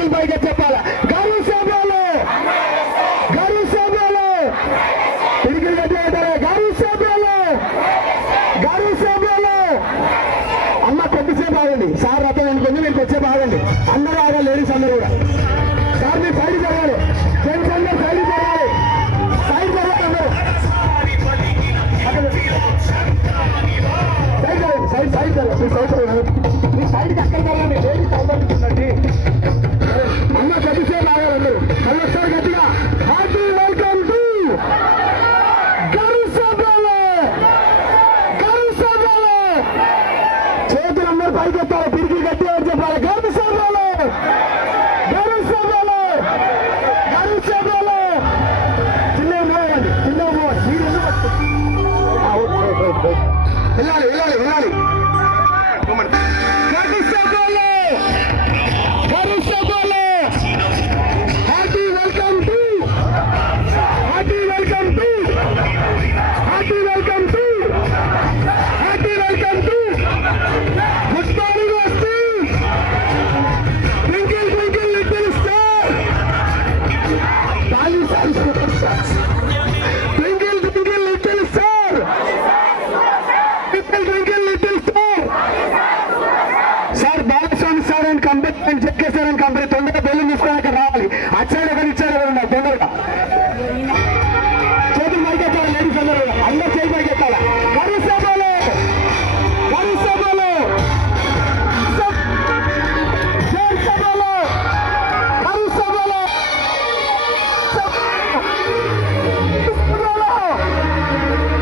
cycle పైకి చెప్పాలా గారు సేవలో పిడికిలు కట్టారు గారు సేవలో అమ్మ కొద్దిసేపు ఆగండి సార్ రథం అనుకుంది మీరు కొద్దిసేపు ఆగండి అందరూ ఆగాలి లేడీస్ అందరూ కూడా సార్ మీరు సైడ్ జరగాలి జెంట్స్ అందరూ సైడ్ జరగాలి అందరూ సైడ్ మీ సైడ్కి అక్కడ జరగండి లేడీస్ అవతలుంటుందండి అమ్మ కొద్దిసేపు ఆగాలి అందరూ మళ్ళీ ఒకసారి గట్టిగా హ్యాపీ వెల్కమ్ టు చేతులందరూ పైకి ఎత్తాలి పిడికిలు గట్టి అని చెప్పాలి గరు సేవలో చిన్న వెళ్ళాలి happy welcome to good morning వస్తూ twinkle twinkle little star twinkle twinkle little star sir Balaswamy sir and company check చేశారని కంపెనీ తొందరగా బెల్లు తీసుకొని అక్కడ